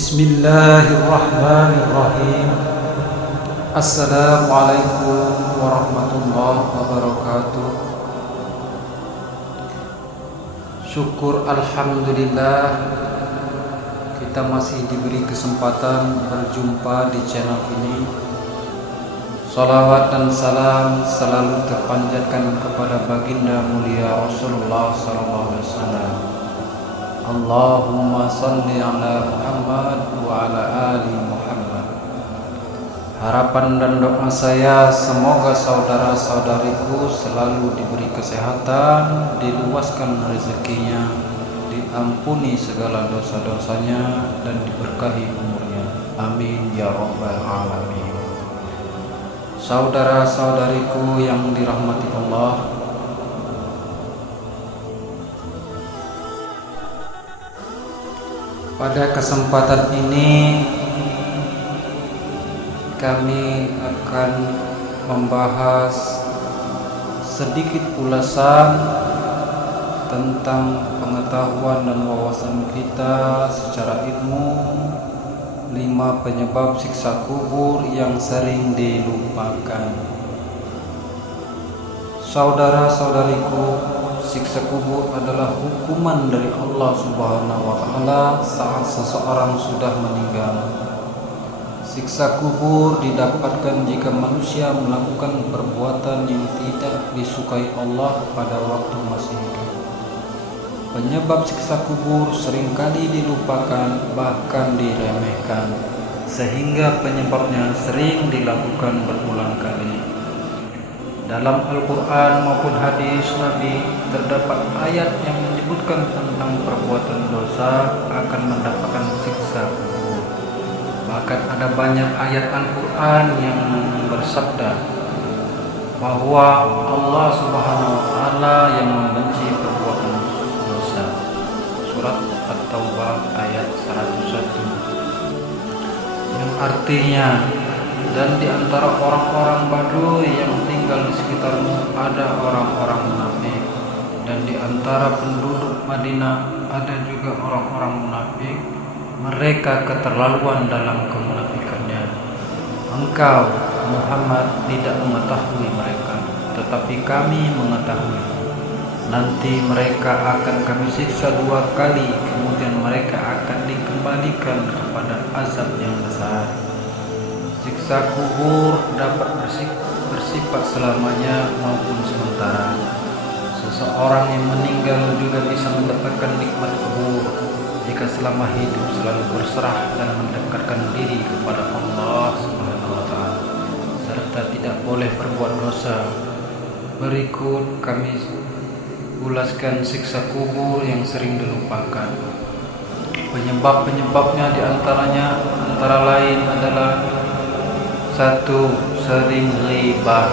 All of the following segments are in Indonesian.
Bismillahirrahmanirrahim. Assalamualaikum warahmatullahi wabarakatuh. Syukur alhamdulillah kita masih diberi kesempatan berjumpa di channel ini. Salawat dan salam selalu terpanjatkan kepada baginda mulia Rasulullah SAW. Allahumma salli ala Muhammad wa ala ali Muhammad. Harapan dan doa saya semoga saudara-saudariku selalu diberi kesehatan, diluaskan rezekinya, diampuni segala dosa-dosanya, dan diberkahi umurnya. Amin ya rabbal alamin. Saudara-saudariku yang dirahmati Allah, pada kesempatan ini kami akan membahas sedikit ulasan tentang pengetahuan dan wawasan kita secara ilmu 5 penyebab siksa kubur yang sering dilupakan. Saudara-saudariku, siksa kubur adalah hukuman dari Allah Subhanahu wa Ta'ala saat seseorang sudah meninggal. Siksa kubur didapatkan jika manusia melakukan perbuatan yang tidak disukai Allah pada waktu masih hidup. Penyebab siksa kubur seringkali dilupakan, bahkan diremehkan, sehingga penyebabnya sering dilakukan berulang kali. Dalam Al-Quran maupun hadis Nabi terdapat ayat yang menyebutkan tentang perbuatan dosa akan mendapatkan siksa kubur. Bahkan ada banyak ayat Al-Quran yang bersabda bahwa Allah Subhanahu wa Ta'ala yang membenci perbuatan dosa. Surat At-Taubah ayat 101, yang artinya, dan di antara orang-orang Badui yang tinggal di sekitarmu ada orang-orang munafik, dan di antara penduduk Madinah ada juga orang-orang munafik. Mereka keterlaluan dalam kemunafikannya. Engkau Muhammad tidak mengetahui mereka, tetapi kami mengetahui. Nanti mereka akan kami siksa 2 kali, kemudian mereka akan dikembalikan kepada azab yang besar. Siksa kubur dapat bersifat selamanya maupun sementara. Seseorang yang meninggal juga bisa mendapatkan nikmat kubur jika selama hidup selalu berserah dan mendekatkan diri kepada Allah Subhanahu wa Ta'ala, serta tidak boleh berbuat dosa. Berikut kami ulaskan siksa kubur yang sering dilupakan. Penyebab-penyebabnya diantaranya antara lain adalah: 1. Sering ghibah.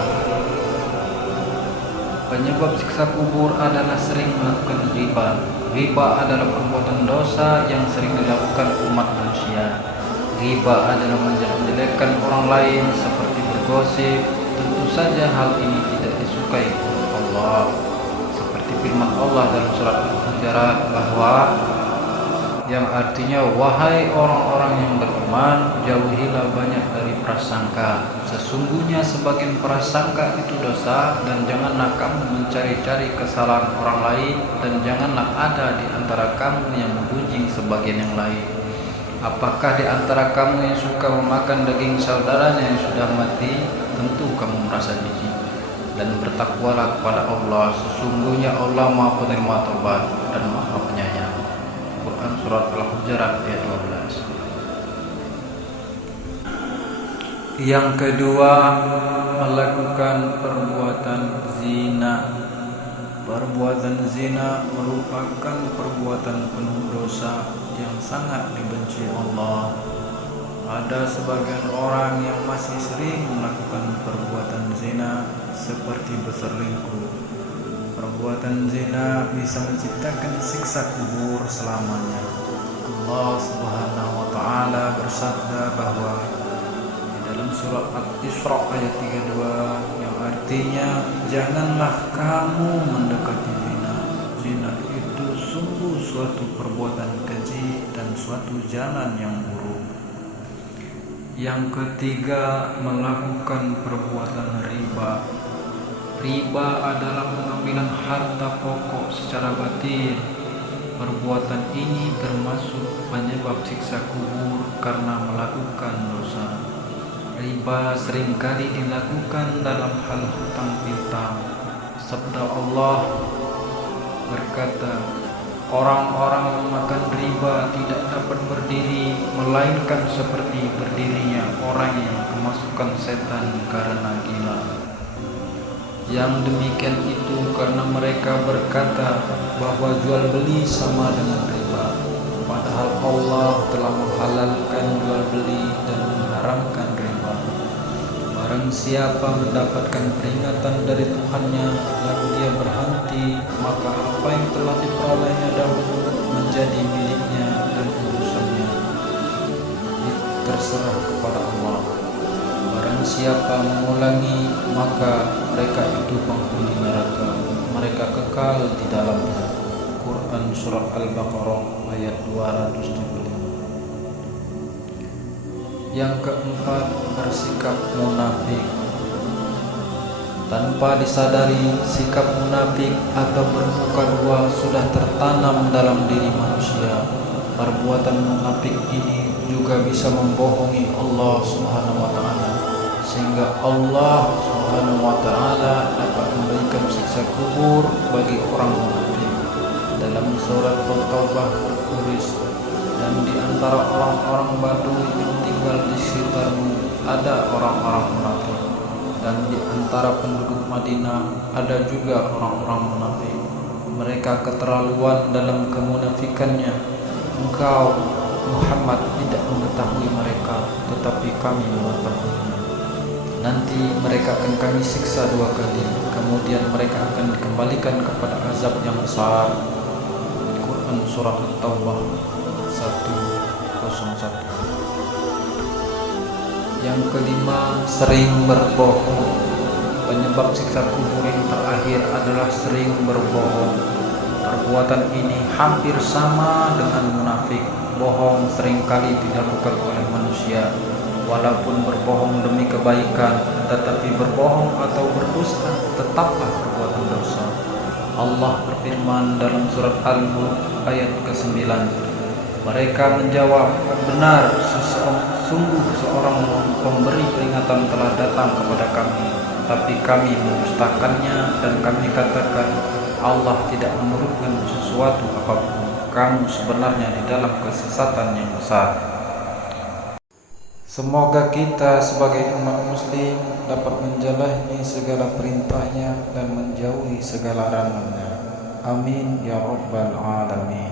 Penyebab siksa kubur adalah sering melakukan ghibah. Ghibah adalah perbuatan dosa yang sering dilakukan umat manusia. Ghibah adalah menjelek-jelekkan orang lain seperti bergosip. Tentu saja hal ini tidak disukai oleh Allah, seperti firman Allah dalam surat Al-Hujurat bahwa yang artinya, wahai orang-orang yang beriman, jauhilah banyak dari prasangka. Sesungguhnya sebagian prasangka itu dosa, dan janganlah kamu mencari-cari kesalahan orang lain, dan janganlah ada di antara kamu yang menggunjing sebagian yang lain. Apakah di antara kamu yang suka memakan daging saudaranya yang sudah mati? Tentu kamu merasa jijik. Dan bertakwalah kepada Allah, sesungguhnya Allah Maha Penerima Taubat dan Maha Penyayang. Quran surat Al-Hujurat ayat 12. Yang kedua, melakukan perbuatan zina. Perbuatan zina merupakan perbuatan penuh dosa yang sangat dibenci Allah. Ada sebagian orang yang masih sering melakukan perbuatan zina seperti berselingkuh. Perbuatan zina bisa menciptakan siksa kubur selamanya. Allah Subhanahu wa Ta'ala bersabda bahwa di dalam surat Al-Isra ayat 32, yang artinya, janganlah kamu mendekati zina. Zina itu sungguh suatu perbuatan keji dan suatu jalan yang buruk. Yang ketiga, melakukan perbuatan riba. Riba adalah pengambilan harta pokok secara batil. Perbuatan ini termasuk penyebab siksa kubur karena melakukan dosa. Riba seringkali dilakukan dalam hal hutang piutang. Sabda Allah berkata, orang-orang yang makan riba tidak dapat berdiri melainkan seperti berdirinya orang yang kemasukan setan karena gila. Yang demikian itu karena mereka berkata bahwa jual beli sama dengan riba, padahal Allah telah menghalalkan jual beli dan mengharamkan riba. Barang siapa mendapatkan peringatan dari Tuhannya lalu dia berhenti, maka apa yang telah diperolehnya dahulu menjadi miliknya dan urusannya terserah kepada Allah. Barang siapa mengulangi, maka mereka itu penghuni neraka, mereka kekal di dalamnya. Quran Surah Al-Baqarah ayat 275. Yang keempat, bersikap munafik. Tanpa disadari, sikap munafik atau bermuka dua sudah tertanam dalam diri manusia. Perbuatan munafik ini juga bisa membohongi Allah Subhanahu wa taala, sehingga Allah Subhanahu wa taala dapat memberikan siksa kubur bagi orang munafik. Dalam surat At-Taubah tertulis, dan di antara orang-orang Badui yang tinggal di sekitarmu ada orang-orang munafik, dan di antara penduduk Madinah ada juga orang-orang munafik. Mereka keterlaluan dalam kemunafikannya. Engkau Muhammad tidak mengetahui mereka, tetapi kami mengetahuinya. Nanti mereka akan kami siksa 2 kali, kemudian mereka akan dikembalikan kepada azab yang besar. Quran Surah At-Taubah 101. Yang kelima, sering berbohong. Penyebab siksa kubur yang terakhir adalah sering berbohong. Perbuatan ini hampir sama dengan munafik. Bohong seringkali dilakukan oleh manusia. Walaupun berbohong demi kebaikan, tetapi berbohong atau berdusta tetaplah perbuatan dosa. Allah berfirman dalam surat Al-Mulk ayat ke-9, mereka menjawab, benar, sungguh seorang pemberi peringatan telah datang kepada kami, tapi kami mendustakannya dan kami katakan, Allah tidak menurunkan sesuatu apapun. Kamu sebenarnya di dalam kesesatan yang besar. Semoga kita sebagai umat muslim dapat menjalani segala perintahnya dan menjauhi segala larangannya. Amin ya rabbal alamin.